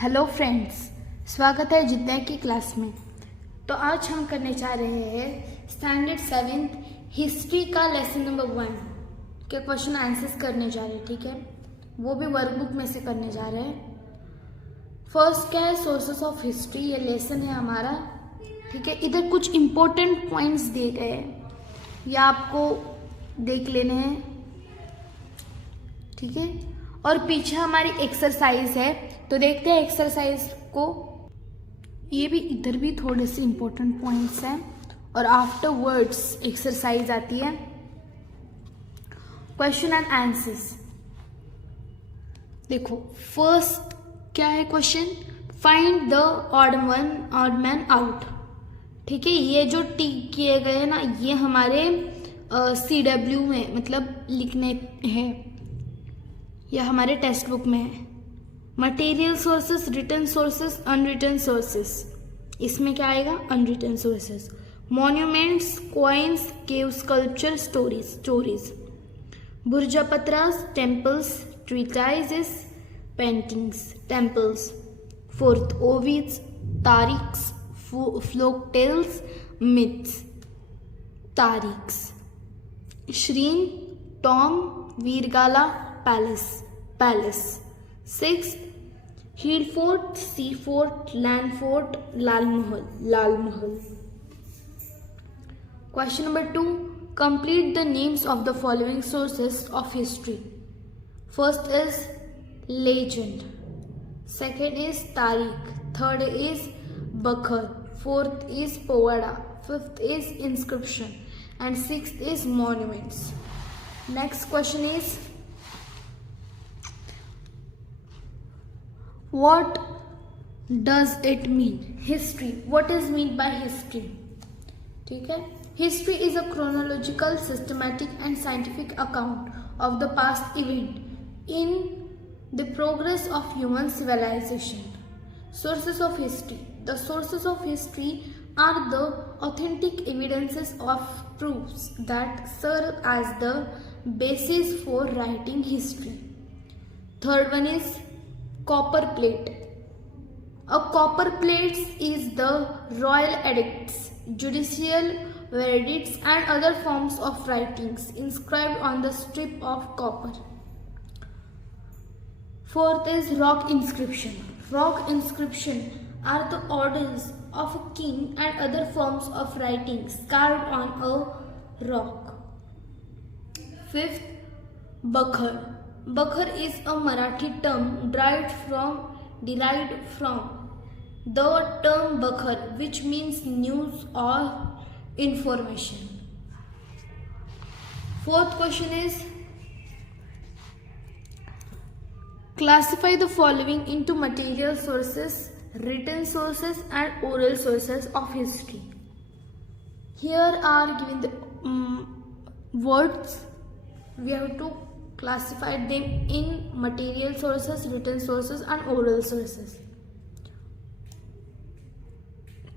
Hello friends, स्वागत है जिद्दा की क्लास में। तो आज हम करने जा रहे हैं स्टैंडर्ड 7th हिस्ट्री का लेसन नंबर 1 के क्वेश्चन आंसर्स करने जा रहे हैं। ठीक है, वो भी वर्कबुक में से करने जा रहे हैं। फर्स्ट क्या है, सोर्सेस ऑफ हिस्ट्री, ये लेसन है हमारा। ठीक है, इधर कुछ इम्पोर्टेंट पॉइंट्स दिए गए हैं, या आपको देख लेने हैं। ठीक है, और पीछे हमारी एक्सरसाइज है, तो देखते हैं एक्सरसाइज को। ये भी इधर भी थोड़े से इम्पोर्टेंट पॉइंट्स हैं, और आफ्टर वर्ड्स एक्सरसाइज आती है। क्वेश्चन एंड आंसर्स देखो, फर्स्ट क्या है question, find the odd man out. ठीक है, ये जो टिक किए गए हैं ना, ये हमारे CW में मतलब लिखने हैं, या हमारे टेक्स्ट बुक में है। Material sources, written sources, unwritten sources, इसमें क्या आएगा, unwritten sources. Monuments, coins, cave sculpture, stories. बुर्जापत्रास, temples, treatises, paintings, temples. Fourth, ओविड्स, तारीख्स, फ्लोक टेल्स, मिथ्स, तारीख्स। श्रीन, टॉम, वीरगाला, palace. Sixth, hill fort, sea fort, land fort, Lal Mahal. Question number 2, complete the names of the following sources of history. First is legend, second is तारीख, third is बखर, fourth is पोवाड़ा, fifth is inscription, and sixth is monuments. Next question is, what does it mean? History, what is meant by history? ठीक है, history is a chronological, systematic and scientific account of the past event in the progress of human civilization. Sources of history, the sources of history are the authentic evidences of proofs that serve as the basis for writing history. Third one is copper plate. A copper plate is the royal edicts, judicial verdicts and other forms of writings inscribed on the strip of copper. Fourth is rock inscription. Rock inscription are the orders of a king and other forms of writings carved on a rock. Fifth, bakhar. Bakhar is a Marathi term derived from the term bakhar, which means news or information. Fourth question is, classify the following into material sources, written sources and oral sources of history. Here are given the words. We have to classify them in material sources, written sources and oral sources.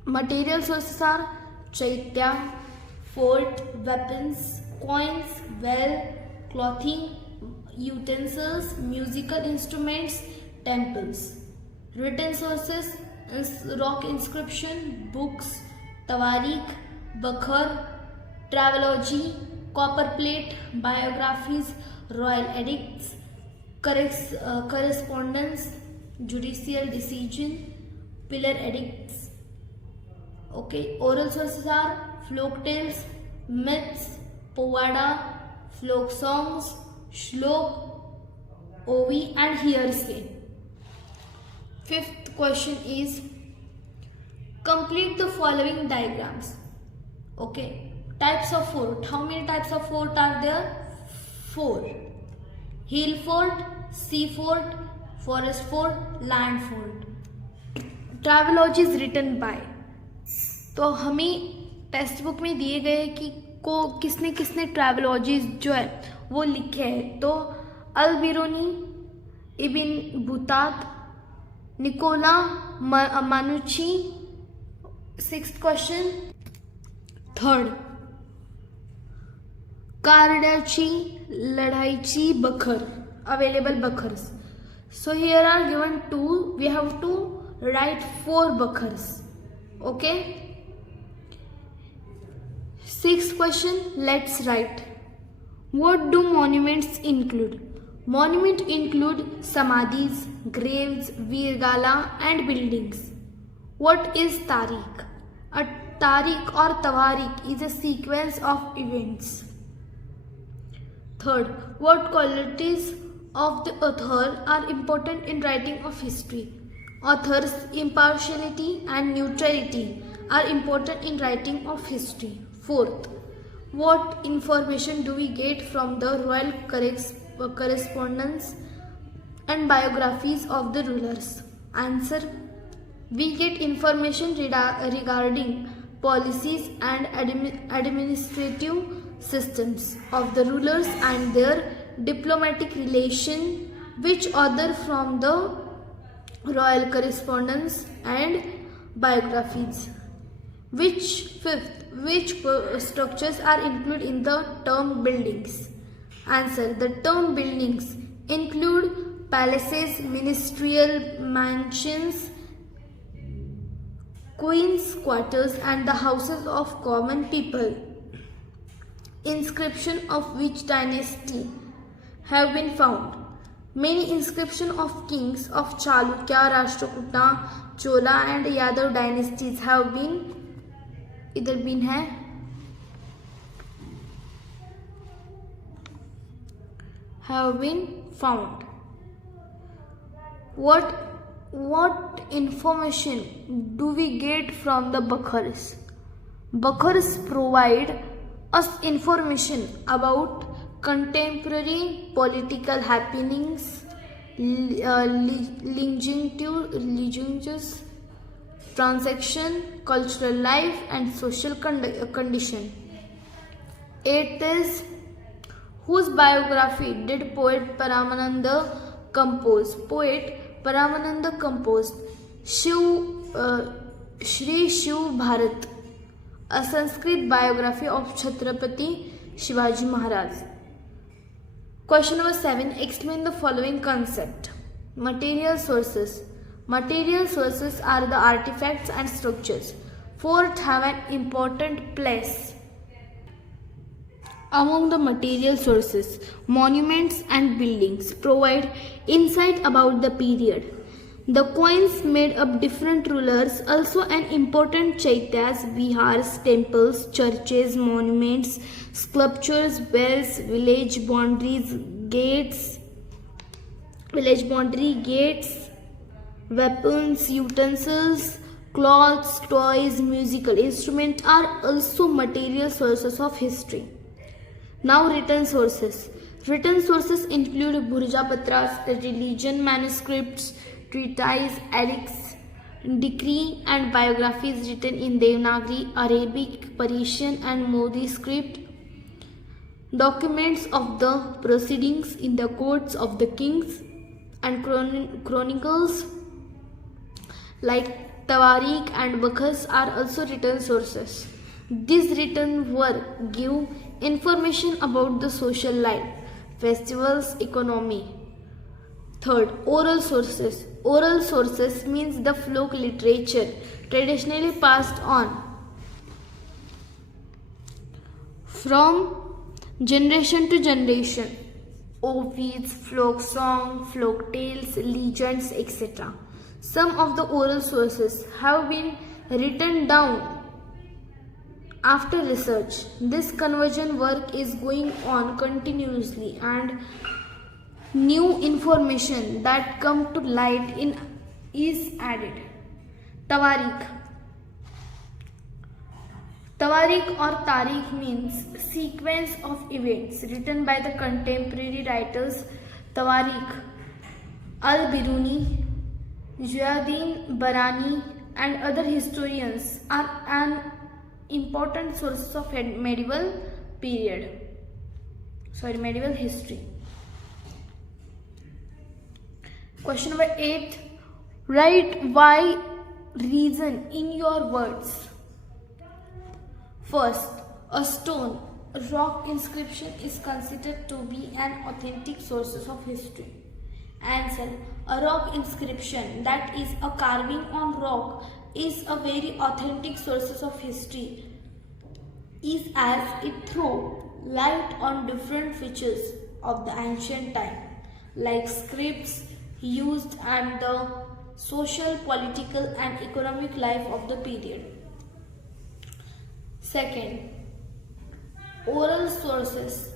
Material sources are chaitya, fort, weapons, coins, well, clothing, utensils, musical instruments, temples. Written sources is rock inscription, books, tawarikh, bakhar, travelogy, copper plate, biographies, royal edicts, correspondence, judicial decision, pillar edicts. Okay, oral sources are folk tales, myths, povada, folk songs, shlok, ovi and hearsay. Fifth question is, complete the following diagrams. Okay, types of fort. How many types of fort are there? 4. Hill fort, sea fort, forest fort, land fort. Travelogy is written by, तो हमें text book में दिए गए कि किसने किसने ट्रैवलॉजीज जो है वो लिखे हैं। तो Al-Biruni, Ibn Battuta, Niccolao Manucci. Sixth question. Third, कारड्याची लढाईची बखर, अवेलेबल बखर्स। So here are given 2. We have to write 4 bukhars. Okay. 6th question. Let's write. What do monuments include? Monuments include samadhis, graves, virgala and buildings. What is tarikh? A tarikh or tawarikh is a sequence of events. 3rd, what qualities of the author are important in writing of history? Author's impartiality and neutrality are important in writing of history. 4th, what information do we get from the royal correspondence and biographies of the rulers? Answer, we get information regarding policies and administrative systems of the rulers and their diplomatic relation, which author from the royal correspondence and biographies. Which structures are included in the term buildings? Answer, the term buildings include palaces, ministerial mansions, queen's quarters and the houses of common people. Inscription of which dynasty have been found? Many inscriptions of kings of Chalukya, Rashtrakuta, Chola and Yadav dynasties have been found. What information do we get from the bukhars? Bukhars provide us information about contemporary political happenings, legislations, transaction, cultural life and social condition. 8th is, whose biography did poet Paramananda compose? Poet Paramananda composed Shri Shiv Bharat, a Sanskrit biography of Chhatrapati Shivaji Maharaj. Question number 7. Explain the following concept. Material sources. Material sources are the artifacts and structures. Forts have an important place among the material sources. Monuments and buildings provide insight about the period. The coins made up different rulers, also an important chaityas, vihars, temples, churches, monuments, sculptures, bells, village boundary gates, weapons, utensils, clothes, toys, musical instruments are also material sources of history. Now written sources. Written sources include Burjapatras, religion manuscripts, treatises, edicts, decree and biographies written in Devanagari, Arabic, Persian and Modi script, documents of the proceedings in the courts of the kings and chronicles like Tawarikh and Bukhars are also written sources. These written work give information about the social life, festivals, economy. 3rd, oral sources. Oral sources means the folk literature traditionally passed on from generation to generation. Ovids, folk song, folk tales, legends, etc. Some of the oral sources have been written down after research. This conversion work is going on continuously and new information that come to light is added. Tawarikh. Tawarikh or tarikh means sequence of events written by the contemporary writers. Tawarikh, Al-Biruni, Ziauddin Barani and other historians are an important source of medieval history. Question number 8. Write why reason in your words. First, a stone rock inscription is considered to be an authentic source of history. Answer. A rock inscription, that is a carving on rock, is a very authentic source of history, is as it throws light on different features of the ancient time, like scripts used and the social, political and economic life of the period. Second, oral sources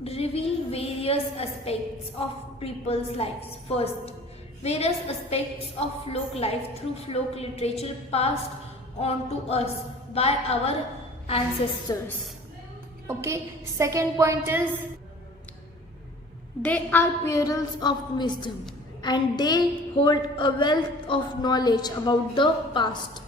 reveal various aspects of people's lives. First, various aspects of folk life through folk literature passed on to us by our ancestors. Okay, second point is they are pearls of wisdom and they hold a wealth of knowledge about the past.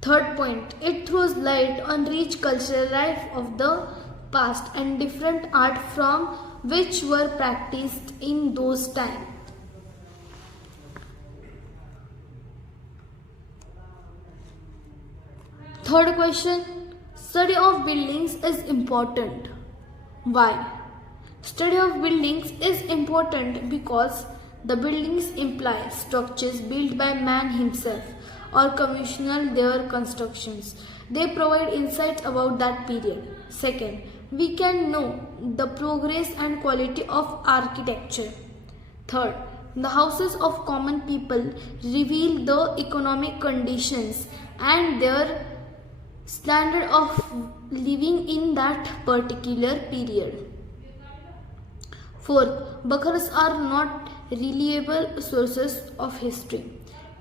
Third point, it throws light on rich cultural life of the past and different art from which were practiced in those times. Third question, study of buildings is important. Why? Study of buildings is important because the buildings imply structures built by man himself or commissioned their constructions. They provide insight about that period. Second, we can know the progress and quality of architecture. Third, the houses of common people reveal the economic conditions and their standard of living in that particular period. Fourth, Bukhars are not reliable sources of history.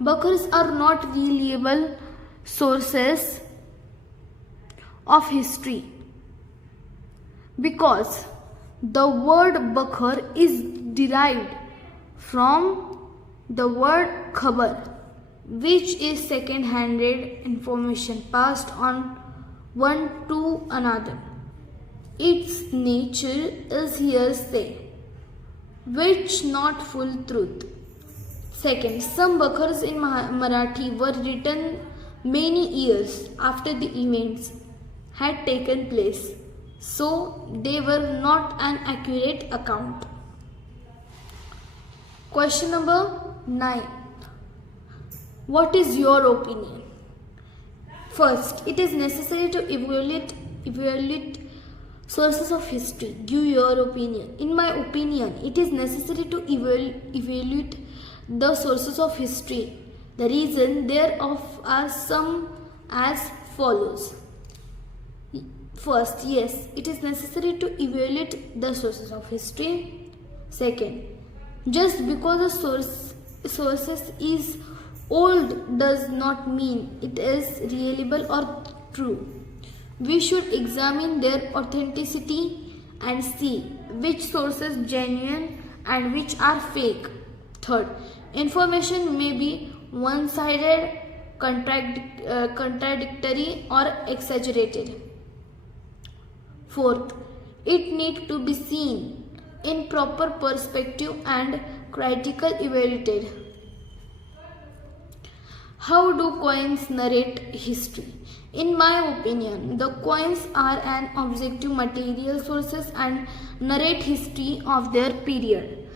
Bukhars are not reliable sources of history because the word Bukhar is derived from the word khabar, which is second-handed information passed on one to another. Its nature is hearsay, which not full truth. Second, some Bukhars in Marathi were written many years after the events had taken place, so they were not an accurate account. Question number 9. What is your opinion? First, it is necessary to evaluate sources of history. Give your opinion. In my opinion, it is necessary to evaluate the sources of history. The reason thereof are some as follows. First, yes, it is necessary to evaluate the sources of history. Second, just because a sources is old does not mean it is reliable or true. We should examine their authenticity and see which sources genuine and which are fake. Third, information may be one-sided, contradictory or exaggerated. Fourth, it needs to be seen in proper perspective and critically evaluated. How do coins narrate history? In my opinion, the coins are an objective material sources and narrate history of their period.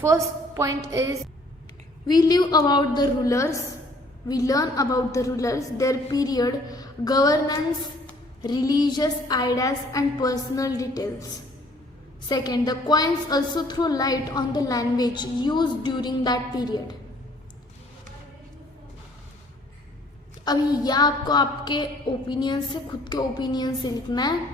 First point is we learn about the rulers, their period, governance, religious ideas and personal details. Second, the coins also throw light on the language used during that period. अभी यह आपको आपके opinion से खुद के opinion से लिखना है.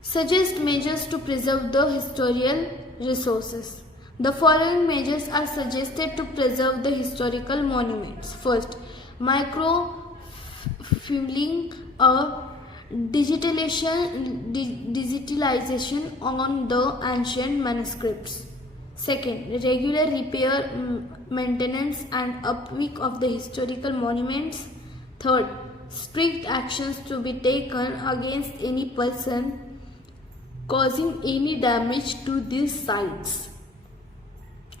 Suggest measures to preserve the historical resources. The following measures are suggested to preserve the historical monuments. First, microfilming, digitalization on the ancient manuscripts. Second, regular repair, maintenance and upkeep of the historical monuments. Third, strict actions to be taken against any person causing any damage to these sites.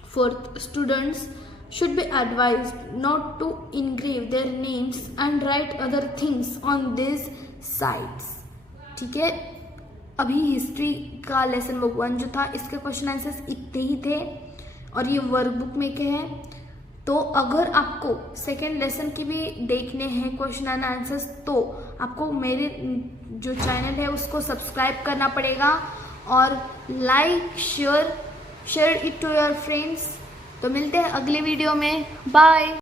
Fourth, students should be advised not to engrave their names and write other things on these sites. ठीक है. अभी history का lesson 1 जो था इसके question answers इतने ही थे और ये वर्कबुक में के हैं। तो अगर आपको सेकेंड लेसन की भी देखने हैं क्वेश्चन एंड आंसर्स तो आपको मेरे जो चैनल है उसको सब्सक्राइब करना पड़ेगा और like share it to your friends. तो मिलते हैं अगले वीडियो में, बाय।